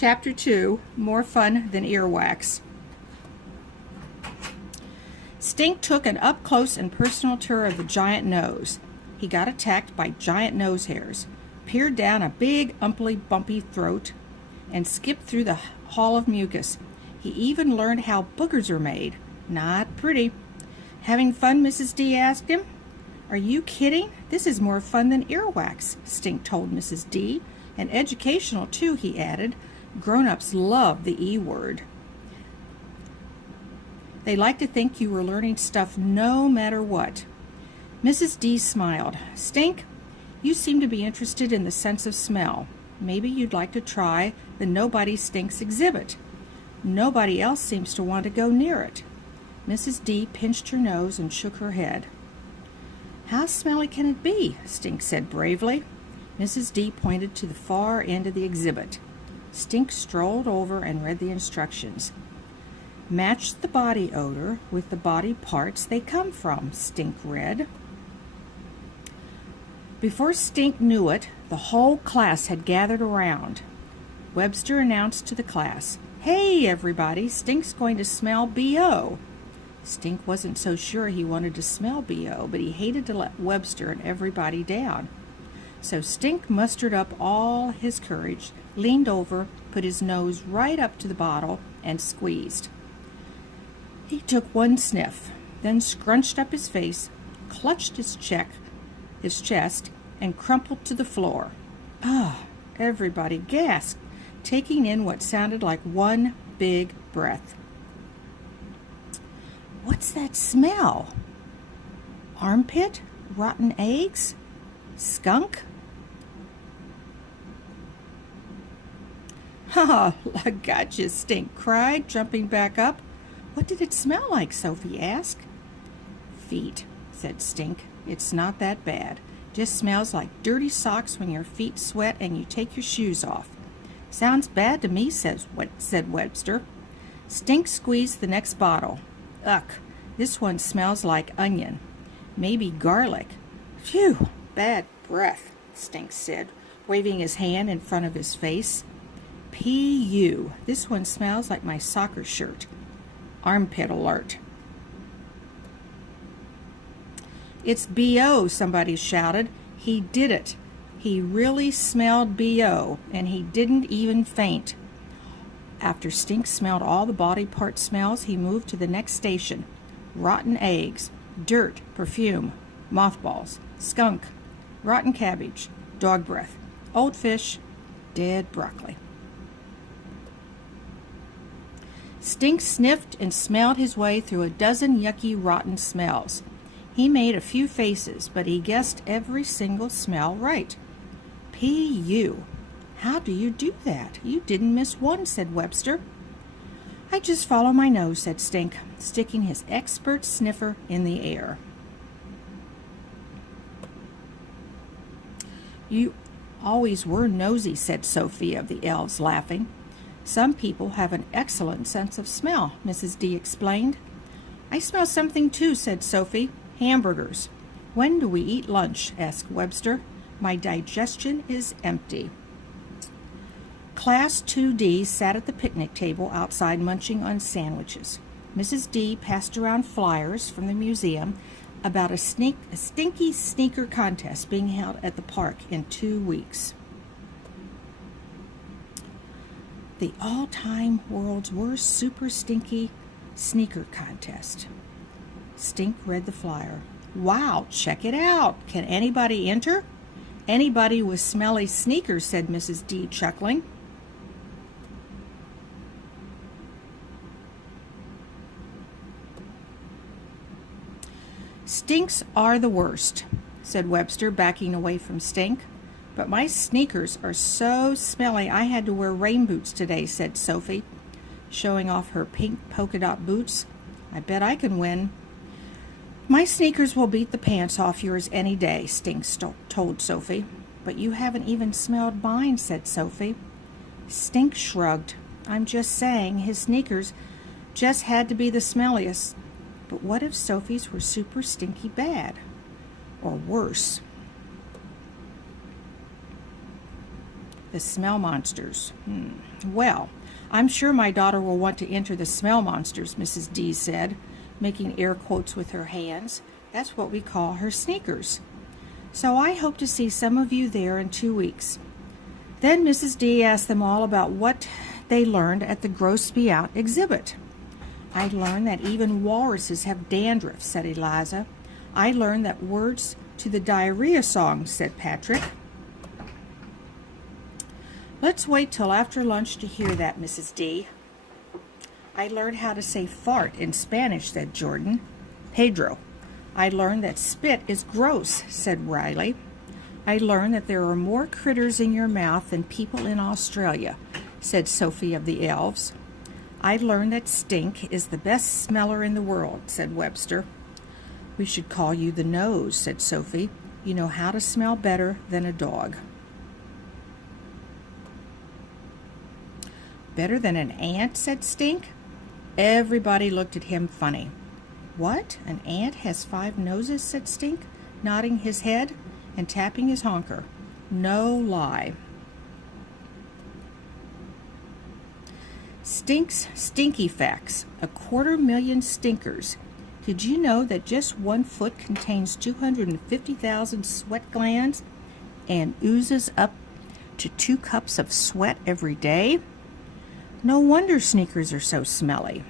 Chapter 2, More Fun Than Earwax. Stink took an up-close and personal tour of the giant nose. He got attacked by giant nose hairs, peered down a big, bumpy throat, and skipped through the hall of mucus. He even learned how boogers are made. Not pretty. Having fun, Mrs. D asked him. Are you kidding? This is more fun than earwax, Stink told Mrs. D. And educational, too, he added. Grown-ups love the E word. They like to think you were learning stuff no matter what. Mrs. D smiled. Stink, you seem to be interested in the sense of smell. Maybe you'd like to try the Nobody Stinks exhibit. Nobody else seems to want to go near it. Mrs. D pinched her nose and shook her head. How smelly can it be? Stink said bravely. Mrs. D pointed to the far end of the exhibit. Stink strolled over and read the instructions. Match the body odor with the body parts they come from, Stink read. Before Stink knew it, the whole class had gathered around. Webster announced to the class, Hey, everybody, Stink's going to smell B.O. Stink wasn't so sure he wanted to smell B.O., but he hated to let Webster and everybody down. So Stink mustered up all his courage, leaned over, put his nose right up to the bottle, and squeezed. He took one sniff, then scrunched up his face, clutched his chest, and crumpled to the floor. Ah, everybody gasped, taking in what sounded like one big breath. What's that smell? Armpit? Rotten eggs? Skunk? Ha! I gotcha, Stink cried, jumping back up. What did it smell like? Sophie asked. Feet, said Stink. It's not that bad. Just smells like dirty socks when your feet sweat and you take your shoes off. Sounds bad to me, said Webster. Stink squeezed the next bottle. Ugh, this one smells like onion. Maybe garlic. Phew, bad breath, Stink said, waving his hand in front of his face. P.U. This one smells like my soccer shirt. Armpit alert. It's B.O., somebody shouted. He did it. He really smelled B.O., and he didn't even faint. After Stink smelled all the body part smells, he moved to the next station. Rotten eggs, dirt, perfume, mothballs, skunk, rotten cabbage, dog breath, old fish, dead broccoli. Stink sniffed and smelled his way through a dozen yucky, rotten smells. He made a few faces, but he guessed every single smell right. P.U. How do you do that? You didn't miss one, said Webster. I just follow my nose, said Stink, sticking his expert sniffer in the air. You always were nosy, said Sophie of the elves, laughing. Some people have an excellent sense of smell, Mrs. D explained. I smell something too, said Sophie. Hamburgers. When do we eat lunch? Asked Webster. My digestion is empty. Class 2D sat at the picnic table outside munching on sandwiches. Mrs. D passed around flyers from the museum about a stinky sneaker contest being held at the park in 2 weeks. The all-time world's worst Super-Stinky sneaker contest. Stink read the flyer. Wow, check it out. Can anybody enter? Anybody with smelly sneakers, said Mrs. D, chuckling. Stinks are the worst, said Webster, backing away from Stink. But my sneakers are so smelly I had to wear rain boots today, said Sophie, showing off her pink polka dot boots. I bet I can win. My sneakers will beat the pants off yours any day, Stink told Sophie. But you haven't even smelled mine, said Sophie. Stink shrugged. I'm just saying his sneakers just had to be the smelliest. But what if Sophie's were super stinky bad? Or worse? The smell monsters. Well, I'm sure my daughter will want to enter the smell monsters, Mrs. D said, making air quotes with her hands. That's what we call her sneakers. So I hope to see some of you there in 2 weeks. Then Mrs. D asked them all about what they learned at the Gross Me Out exhibit. I learned that even walruses have dandruff, said Eliza. I learned that words to the diarrhea song, said Patrick. Let's wait till after lunch to hear that, Mrs. D. I learned how to say fart in Spanish, said Jordan. Pedro. I learned that spit is gross, said Riley. I learned that there are more critters in your mouth than people in Australia, said Sophie of the Elves. I learned that Stink is the best smeller in the world, said Webster. We should call you the Nose, said Sophie. You know how to smell better than a dog. Better than an ant, said Stink. Everybody looked at him funny. What? An ant has 5 noses, said Stink, nodding his head and tapping his honker. No lie. Stink's Stinky Facts. 250,000 stinkers. Did you know that just 1 foot contains 250,000 sweat glands and oozes up to 2 cups of sweat every day? No wonder sneakers are so smelly.